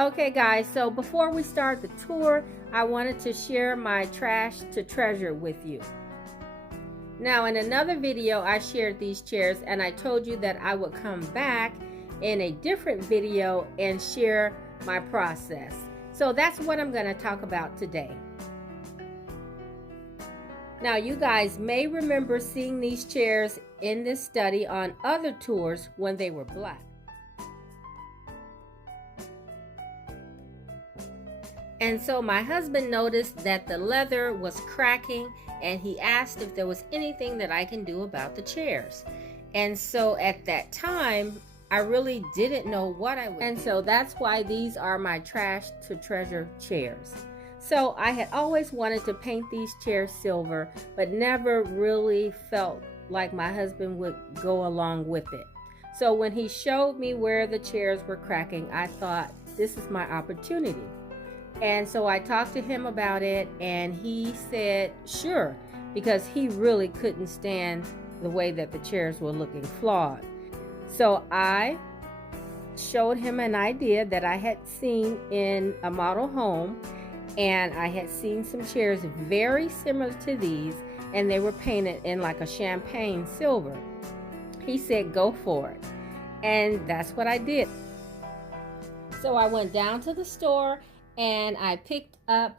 Okay guys, so before we start the tour, I wanted to share my trash to treasure with you. Now in another video I shared these chairs and I told you that I would come back in a different video and share my process. So that's what I'm going to talk about today. Now you guys may remember seeing these chairs in this study on other tours when they were black. And so my husband noticed that the leather was cracking and he asked if there was anything that I can do about the chairs. And so at that time, I really didn't know what I would do. And so that's why these are my trash to treasure chairs. So I had always wanted to paint these chairs silver, but never really felt like my husband would go along with it. So when he showed me where the chairs were cracking, I thought, this is my opportunity. And so I talked to him about it and he said sure, because he really couldn't stand the way that the chairs were looking flawed. So I showed him an idea that I had seen in a model home, and I had seen some chairs very similar to these, and they were painted in like a champagne silver. He said go for it, and that's what I did. So I went down to the store and I picked up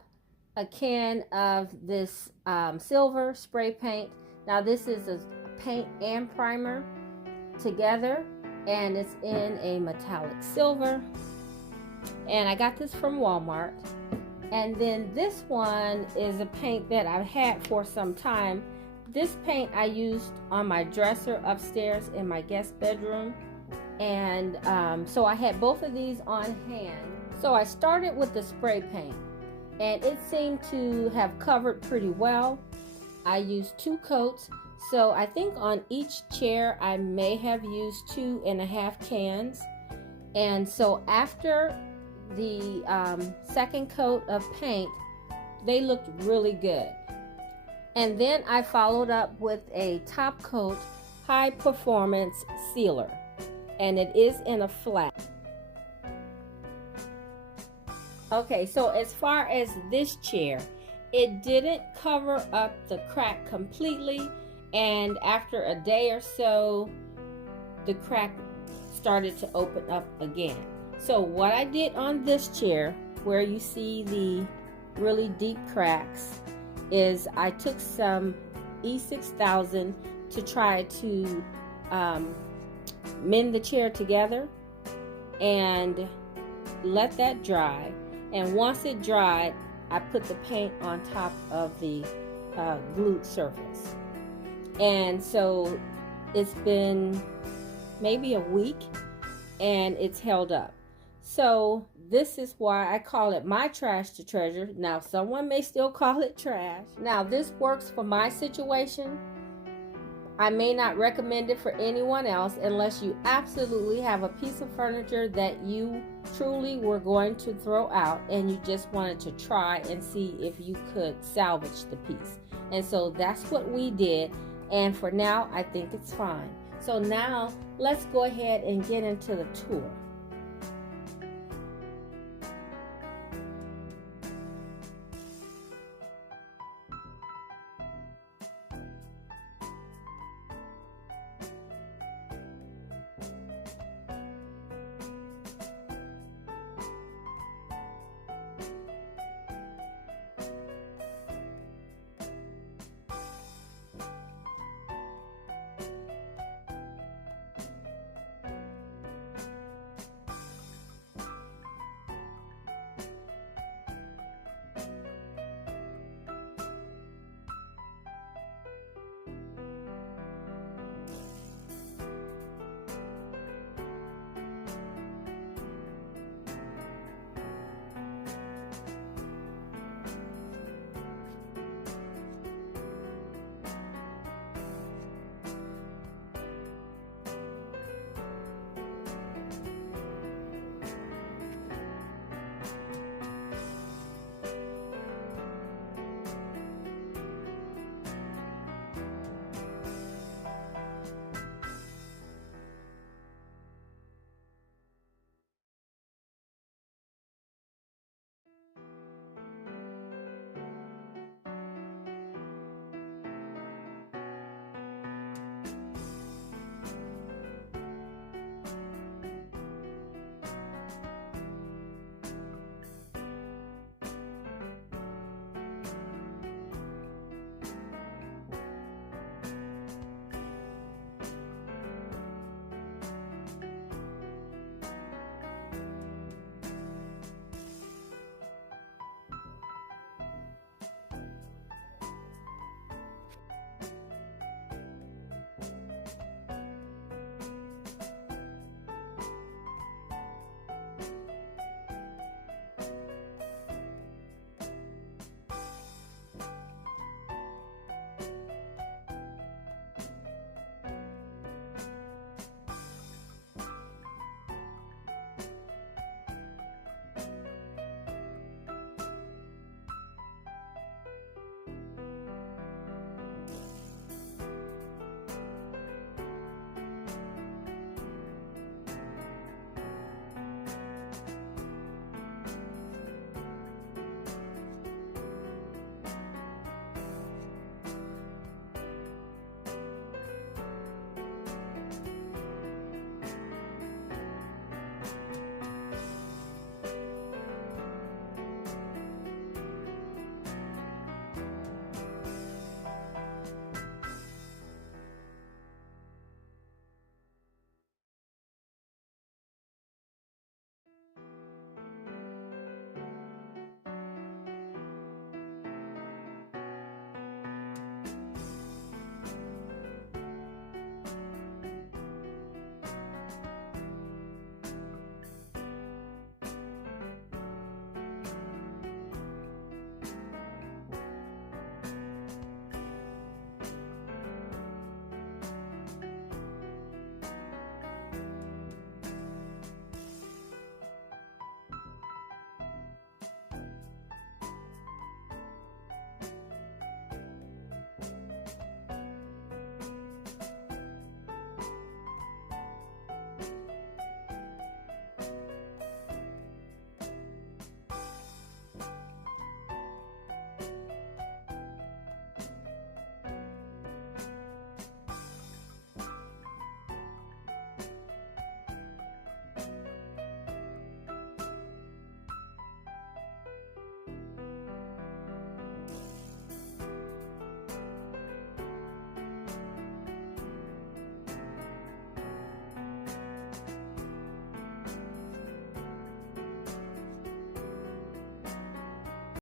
a can of this silver spray paint. Now this is a paint and primer together, and it's in a metallic silver, and I got this from Walmart. And then this one is a paint that I've had for some time. This paint I used on my dresser upstairs in my guest bedroom, and so I had both of these on hand. So I started with the spray paint, and it seemed to have covered pretty well. I used 2 coats, so I think on each chair I may have used 2.5 cans. And so after the second coat of paint, they looked really good. And then I followed up with a top coat high performance sealer, and it is in a flat. Okay, so as far as this chair, it didn't cover up the crack completely, and after a day or so, the crack started to open up again. So what I did on this chair, where you see the really deep cracks, is I took some E6000 to try to mend the chair together and let that dry. And once it dried, I put the paint on top of the glued surface. And so it's been maybe a week and it's held up. So this is why I call it my trash to treasure. Now someone may still call it trash. Now this works for my situation. I may not recommend it for anyone else unless you absolutely have a piece of furniture that you truly were going to throw out and you just wanted to try and see if you could salvage the piece. And so that's what we did, and for now I think it's fine. So now let's go ahead and get into the tour.